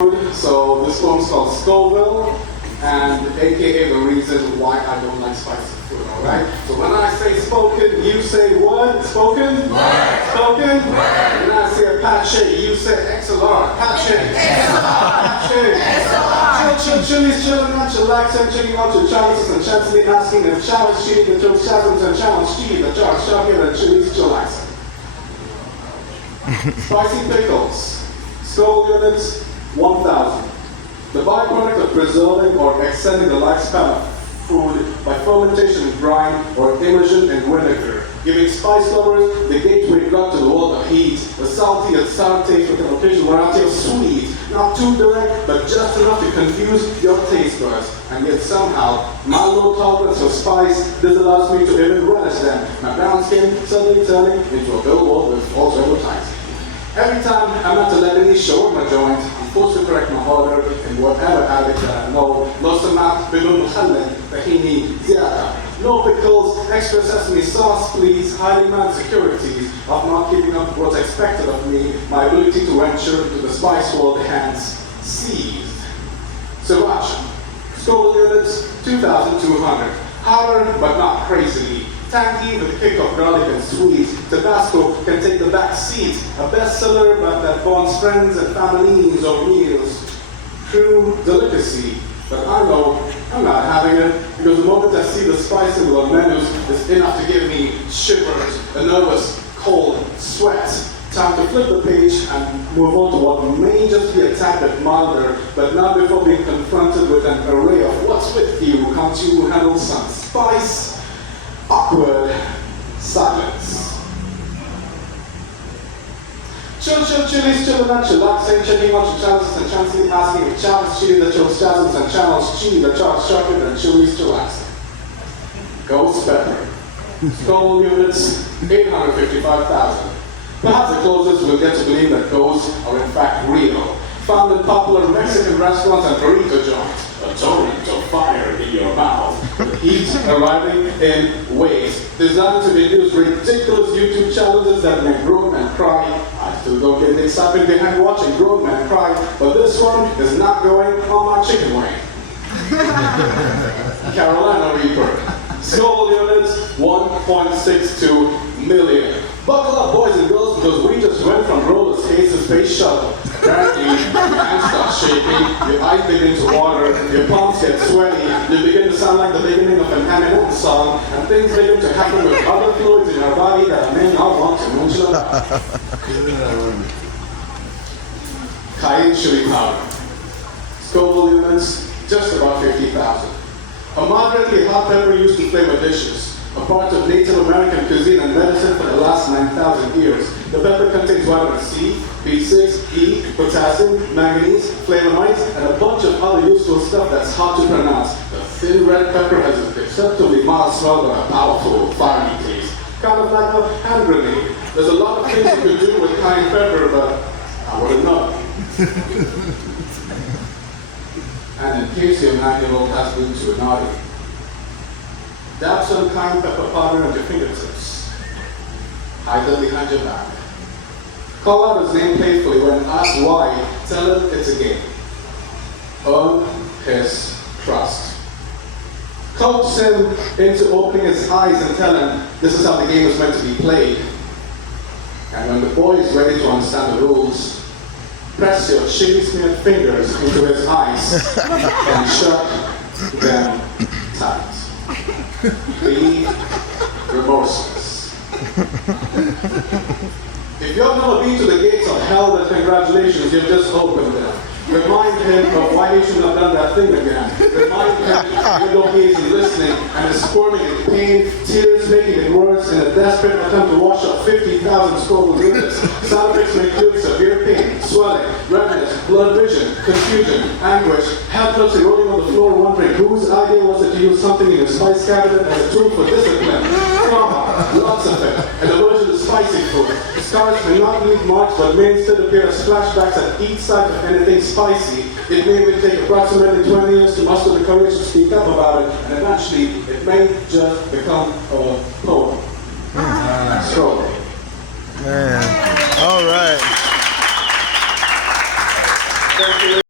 So this poem's called Scoville, and aka the reason why I don't like spicy food, alright? So when I say spoken, you say what? Spoken? Word. Spoken? Word. When I say Apache, you say XLR. Apache. XLR. Apache. Chili's chillin' out, chillaxin', chilling out your chances and chancely asking and challenge cheating the joke chasms and challenge cheating the jar shocking and chili's chillaxin'. Spicy pickles. Scoville units 1,000. The byproduct of preserving or extending the lifespan of food by fermentation in brine or immersion in vinegar, giving spice lovers the gateway drug to the world of heat, the salty and sour taste with an occasional variety of sweet, not too direct, but just enough to confuse your taste buds. And yet somehow, my low tolerance of spice disallows me to even relish them. My brown skin suddenly turning into a billboard with false advertising. Every time I'm at a Lebanese shawarma joint, I'm forced to correct my order in whatever addict that I know. No samat, bidun mukhallin, tahini, ziyada. No pickles, extra sesame sauce, please. Hiding my insecurities of not keeping up with what's expected of me. My ability to venture into the spice world hands seized. Sriracha. Scoville units 2,200. Harder, but not crazily. Tangy with a kick of garlic and sweet. Tabasco can take the back seat. A bestseller, but that bonds friends and families or meals. True delicacy. But I know I'm not having it because the moment I see the spice in the menus is enough to give me shivers, a nervous, cold sweat. Time to flip the page and move on to what may just be a tad bit milder, but not before being confronted with an array of what's with you. Can't you handle some spice? Awkward silence. Chili's chillin' out, chillaxin', checking out your chances and chancing, asking if challenge cheating the chose chasms and challenge cheating the charge sharpened and Chili's chillaxin'. Ghost pepper. Scoville units 855,000. Perhaps the closest we'll get to believe that ghosts are in fact real. Found in popular Mexican restaurants and burrito joints. A torrent of fire in your mouth. The heat arriving in waves designed to induce ridiculous YouTube challenges that make grown men cry. I still don't get the excitement behind watching grown men cry, but this one is not going on my chicken wing. Carolina Reaper. Scoville units 1.62 million. Buckle up, boys and girls, because we just went from roller skates to space shuttle. Apparently, your hands start shaking, your eyes begin to water, your palms get sweaty, you begin to sound like the beginning of an Eminem song, and things begin to happen with other fluids in your body that I may not want to mention about. Cayenne chili powder. Scoville units, just about 50,000. A moderately hot pepper used to flavor dishes. A part of Native American cuisine and medicine for the last 9,000 years. The pepper contains vitamin C, B6, E, potassium, manganese, flavonoids, and a bunch of other useful stuff that's hard to pronounce. The thin red pepper has a deceptively mild smell but a powerful, fiery taste. Kind of like a hand grenade. There's a lot of things you could do with cayenne pepper, but I wouldn't know. And in case your 9-year-old has been to a naughty, dab some cayenne pepper powder on your fingertips. Hide them behind your back. Call out his name playfully when asked why. Tell him it's a game. Earn his trust. Coax him into opening his eyes and tell him this is how the game is meant to be played. And when the boy is ready to understand the rules, press your chili-smeared fingers into his eyes and shut them tight. Be remorseless. If you have never been to the gates of hell, then congratulations, you've just opened them. Remind him of why he shouldn't have done that thing again. Remind him, even though he isn't listening and is squirming in pain, tears making it worse in a desperate attempt to wash up 50,000 Scoville units. Side effects may include severe pain, swelling, redness, blurred vision, confusion, anguish, helplessly rolling on the floor wondering whose idea was it to use something in your spice cabinet as a tool for discipline. Trauma, lots of it, and aversion to spicy food. Scars may not leave marks, but may instead appear as flashbacks at each side of anything spicy. It may even take approximately 20 years to muster the courage to speak up about it, and eventually it may just become a poem. Slowly. Man. All right. Thank you.